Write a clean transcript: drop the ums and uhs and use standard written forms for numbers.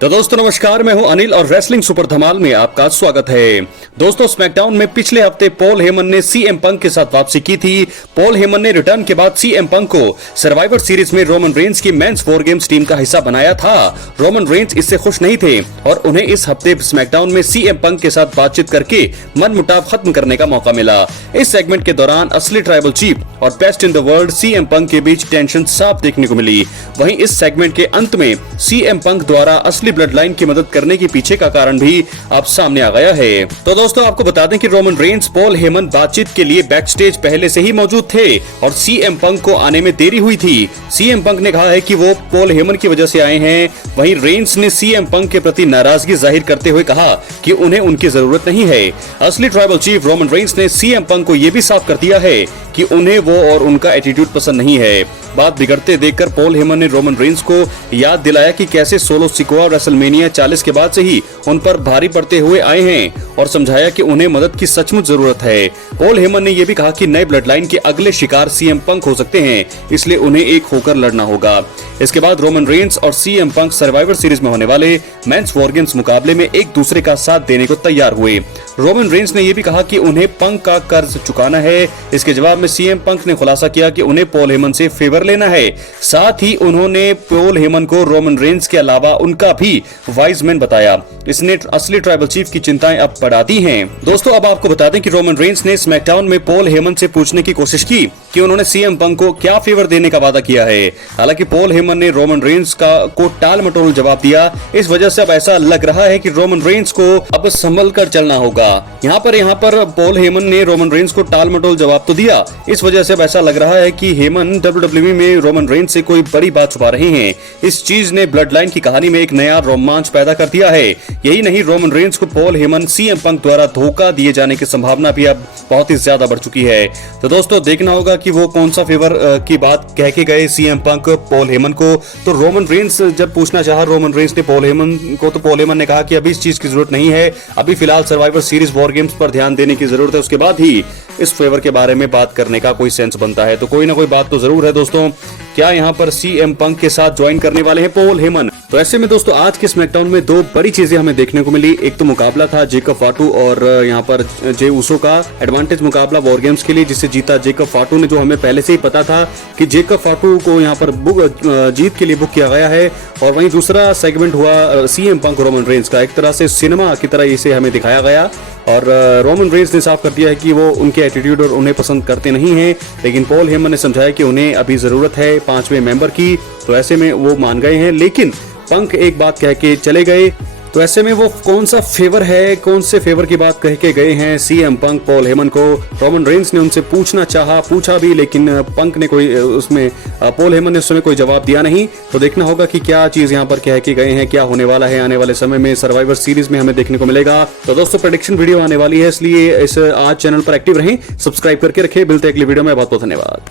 तो दोस्तों नमस्कार, मैं हूं अनिल और रेसलिंग सुपर धमाल में आपका स्वागत है। दोस्तों स्मैकडाउन में पिछले हफ्ते पॉल हेमन ने सीएम पंक के साथ वापसी की थी। पॉल हेमन ने रिटर्न के बाद सीएम पंक को सर्वाइवर सीरीज में रोमन रेंस की मेंस वॉर गेम्स टीम का हिस्सा बनाया था। रोमन रेंस इससे खुश नहीं थे और उन्हें इस हफ्ते स्मैकडाउन में सीएम पंक के साथ बातचीत करके मनमुटाव खत्म करने का मौका मिला। इस सेगमेंट के दौरान असली ट्राइबल चीफ और best in the world CM Punk के बीच टेंशन साफ देखने को मिली। वहीं इस सेगमेंट के अंत में सीएम पंक द्वारा असली ब्लड लाइन की मदद करने के पीछे का कारण भी अब सामने आ गया है। तो दोस्तों आपको बता दें कि रोमन रेंस पॉल हेमन बातचीत के लिए बैक स्टेज पहले से ही मौजूद थे और सीएम पंक को आने में देरी हुई थी। सीएम पंक ने कहा है कि वो पॉल हेमन की वजह से आए हैं। वहीं रेंस ने सीएम पंक के प्रति नाराजगी जाहिर करते हुए कहा कि उन्हें उनकी जरूरत नहीं है। असली ट्राइबल चीफ रोमन रेंस ने सीएम पंक को यह भी साफ कर दिया है कि उन्हें वो और उनका एटीट्यूड पसंद नहीं है। बात बिगड़ते देखकर पॉल हेमन ने रोमन रेंस को याद दिलाया कि कैसे सोलो सिकोआ रेसलमेनिया 40 के बाद से ही उन पर भारी पड़ते हुए आए हैं और समझाया कि उन्हें मदद की सचमुच जरूरत है। पॉल हेमन ने यह भी कहा कि नए ब्लड लाइन के अगले शिकार सीएम पंक हो सकते हैं, इसलिए उन्हें एक होकर लड़ना होगा। इसके बाद रोमन रेंस और सीएम पंक सर्वाइवर सीरीज में होने वाले मेंस वॉर गेम्स मुकाबले में एक दूसरे का साथ देने को तैयार हुए। रोमन रेंस ने यह भी कहा कि उन्हें पंक का कर्ज चुकाना है। इसके जवाब में सीएम पंक ने खुलासा किया कि उन्हें पॉल हेमन से फेवर लेना है। साथ ही उन्होंने पॉल हेमन को रोमन रेंस के अलावा उनका भी वाइज मैन बताया। इसने असली ट्राइबल चीफ की चिंताएं अब बढ़ा दी हैं। दोस्तों अब आपको बता दें कि रोमन रेंस ने स्मैकडाउन में पॉल हेमन से पूछने की कोशिश की कि उन्होंने सीएम पंक को क्या फेवर देने का वादा किया है। हालांकि पॉल हेमन ने रोमन रेंस को टाल मटोल जवाब दिया। इस वजह से अब ऐसा लग रहा है कि रोमन रेंस को अब संभल कर चलना होगा। यहाँ पर पॉल हेमन ने रोमन रेंस को टाल मटोल जवाब तो दिया। इस वजह से अब ऐसा लग रहा है कि हेमन WWE में रोमन रेंस से कोई बड़ी बात छुपा रहे हैं। इस चीज ने ब्लड लाइन की कहानी में एक नया रोमांच पैदा कर दिया है। यही नहीं, रोमन रेंस को पॉल हेमन सीएम पंक द्वारा धोखा दिए जाने की संभावना भी अब बहुत ही ज्यादा बढ़ चुकी है। तो दोस्तों देखना होगा कि वो कौन सा फेवर की बात कह के गए सीएम पंक पॉल हेमन को। तो रोमन रेंस जब पूछना चाहा रोमन रेंस ने पॉल हेमन को, तो पॉल हेमन ने कहा कि अभी इस चीज की जरूरत नहीं है, अभी फिलहाल सर्वाइवर सीरीज वॉर गेम्स पर ध्यान देने की जरूरत है, उसके बाद ही इस फेवर के बारे में बात करने का कोई सेंस बनता है। तो कोई ना कोई बात तो जरूर है दोस्तों। क्या यहाँ पर सीएम पंक के साथ ज्वाइन करने वाले हैं पॉल हेमन? तो ऐसे में दोस्तों आज के स्मैकडाउन में दो बड़ी चीजें हमें देखने को मिली। एक तो मुकाबला था जेकब फाटू और यहाँ पर जे उसो का एडवांटेज मुकाबला वॉर गेम्स के लिए, जिससे जीता जेकब फाटू ने, जो हमें पहले से ही पता था कि जेकब फाटू को यहाँ पर जीत के लिए बुक किया गया है। और वहीं दूसरा सेगमेंट हुआ सीएम पंक रोमन रेंस का। एक तरह से सिनेमा की तरह इसे हमें दिखाया गया और रोमन रेंस ने साफ कर दिया है कि वो उनके एटीट्यूड और उन्हें पसंद करते नहीं हैं, लेकिन पॉल हेमन ने समझाया कि उन्हें अभी जरूरत है 5वें मेंबर की। तो ऐसे में वो मान गए हैं, लेकिन पंक एक बात कह के चले गए। तो ऐसे में वो कौन सा फेवर है, कौन से फेवर की बात कह के गए हैं सीएम पंक पॉल हेमन को? रोमन रेंस ने उनसे पूछा भी, लेकिन पंक ने पॉल हेमन ने उस समय कोई जवाब दिया नहीं। तो देखना होगा कि क्या चीज यहाँ पर कह के गए हैं, क्या होने वाला है आने वाले समय में सर्वाइवर सीरीज में हमें देखने को मिलेगा। तो दोस्तों प्रेडिक्शन वीडियो आने वाली है, इसलिए इस आज चैनल पर एक्टिव रहें, सब्सक्राइब करके रखें। मिलते हैं अगली वीडियो में, बहुत बहुत धन्यवाद।